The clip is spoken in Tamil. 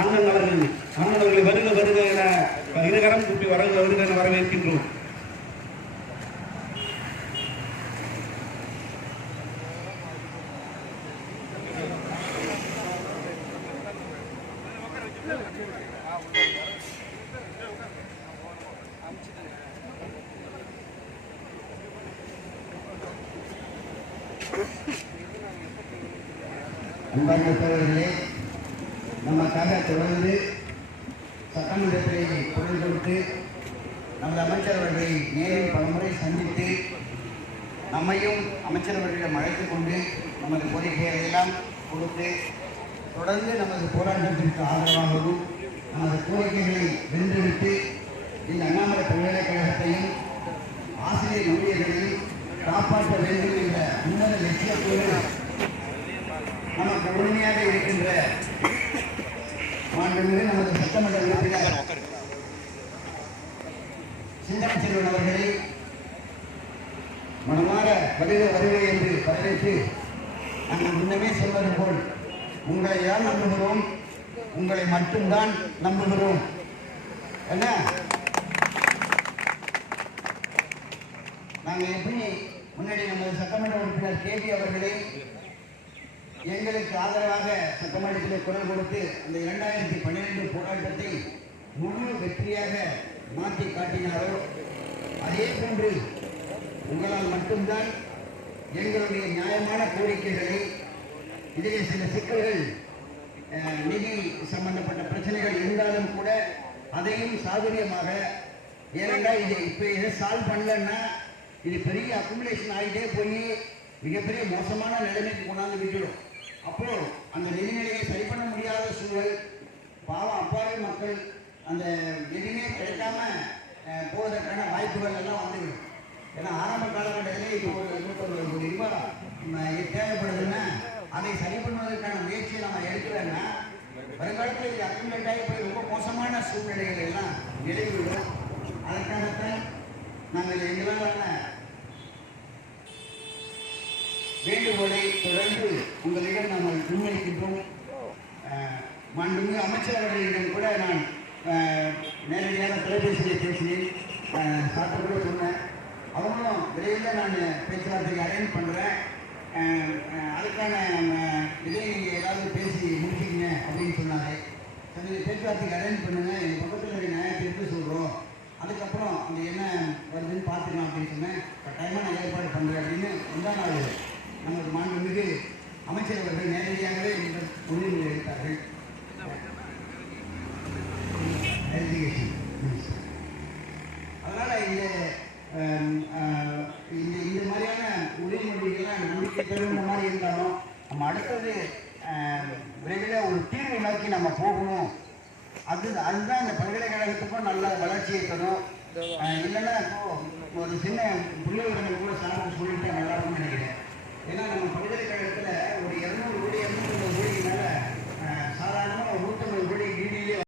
அண்ணன் அவர்களை வருக வருக என இருகரம் கூப்பி வருக வருக என வரவேற்கின்றோம். அன்பார்ந்த தோழர்களே, நமக்காக தொடர்ந்து சட்டமன்றத்திலே குரல் கொடுத்து நமது அமைச்சரவர்களை நேரில் பலமுறை சந்தித்து நம்மையும் அமைச்சரவர்களிடம் அழைத்துக் கொண்டு நமது கோரிக்கைகளை எல்லாம் கொடுத்து தொடர்ந்து நமது போராட்டத்திற்கு ஆதரவாகவும் நமது கோரிக்கைகளை வென்றுவிட்டு இந்த அண்ணாமலை பல்கலைக்கழகத்தையும் ஆசிரியர் ஊழியர்களையும் காப்பாற்ற வேண்டும் என்ற உன்னத லட்சியத்தோடு நமக்கு உண்மையாக இருக்கின்ற மாண்புமிகு நமது சட்டமன்ற உறுப்பினர் சிந்தனை செல்வன் அவர்களை மனமாற வருக வருக என்று வரவேற்று நாங்கள் முன்னமே சொல்வது போல் உங்களை தான் நம்புகிறோம், உங்களை மட்டும்தான் நம்புகிறோம். என்ன நாங்கள் எப்படி முன்னாடி நமது சட்டமன்ற உறுப்பினர் கேபி அவர்களை எங்களுக்கு ஆதரவாக சட்டமன்றத்தில் குரல் கொடுத்து அந்த 2012 போராட்டத்தை முழு வெற்றியாக மாற்றி காட்டினாரோ அதே போன்று உங்களால் மட்டும்தான் எங்களுடைய நியாயமான கோரிக்கைகளை, இதிலே சில சிக்கல்கள் நிதி சம்பந்தப்பட்ட பிரச்சனைகள் இருந்தாலும் கூட அதையும் சாதுரியமாக, ஏனென்றால் இது இப்போ எதை சால்வ் பண்ணலன்னா இது பெரிய அக்குமுலேஷன் ஆகிட்டே போய் மிகப்பெரிய மோசமான நிலைமைக்கு கொண்டாந்து விட்டுடும். அப்போ அந்த நிதிநிலையை சரி பண்ண முடியாத சூழல், பாவம் அப்பாவி மக்கள் அந்த எதுவுமே கிடைக்காம போவதற்கான வாய்ப்புகள் எல்லாம் வந்துவிடும். ஏன்னா ஆரம்ப காலகட்டத்திலே இப்போ ஒரு 150 கோடி ரூபாய் தேவைப்படுதுன்னா அதை சரி பண்ணுவதற்கான முயற்சியை நம்ம எடுக்கலைன்னா வருங்காலத்தில் இது அக்குமுலேட் ஆகி போய் ரொம்ப மோசமான சூழ்நிலைகள் எல்லாம் நிலவிவிடும். அதற்காகத்தான் நாங்கள் எங்களாலான வேண்டுகோளை தொடர்ந்து உங்களிடம் நாங்கள் முன்வைக்கின்றோம். மாண்புமிகு அமைச்சர் அவர்களிடம் கூட நான் நேரடியாக தொலைபேசியில் பேசினேன், சாப்பிட்டு கூட சொன்னேன். அவங்களும் விரைவில் நான் பேச்சுவார்த்தைக்கு அரேஞ்ச் பண்ணுறேன், அதுக்கான இதை நீங்கள் ஏதாவது பேசி முடிச்சிக்கிங்க அப்படின்னு சொன்னாங்க. சரி, பேச்சுவார்த்தைக்கு அரேஞ்ச் பண்ணுங்க, எங்கள் பக்கத்தில் இருக்க நியாயத்திற்கு சொல்கிறோம், அதுக்கப்புறம் அந்த என்ன வருதுன்னு பார்த்துக்கலாம் அப்படின்னு சொன்னேன். கட்டாயமாக நான் ஏற்பாடு பண்ணுறேன் அப்படின்னு முந்தான நாள் நமது மாண்புமிகு அமைச்சர் அவர்கள் நேரடியாகவே இந்த உறுதிமொழி எடுத்தார்கள். அதனால் இந்த மாதிரியான உறுதிமொழிகள்லாம் நம்பிக்கை தருகின்ற மாதிரி இருந்தாலும் நம்ம அடுத்தது விரைவில் ஒரு தீர்வை நோக்கி நம்ம போகணும். அதுதான் இந்த பல்கலைக்கழகத்துக்கும் நல்ல வளர்ச்சியை தரும். இல்லைன்னா இப்போ ஒரு சின்ன புள்ளிவிவரங்கள் கூட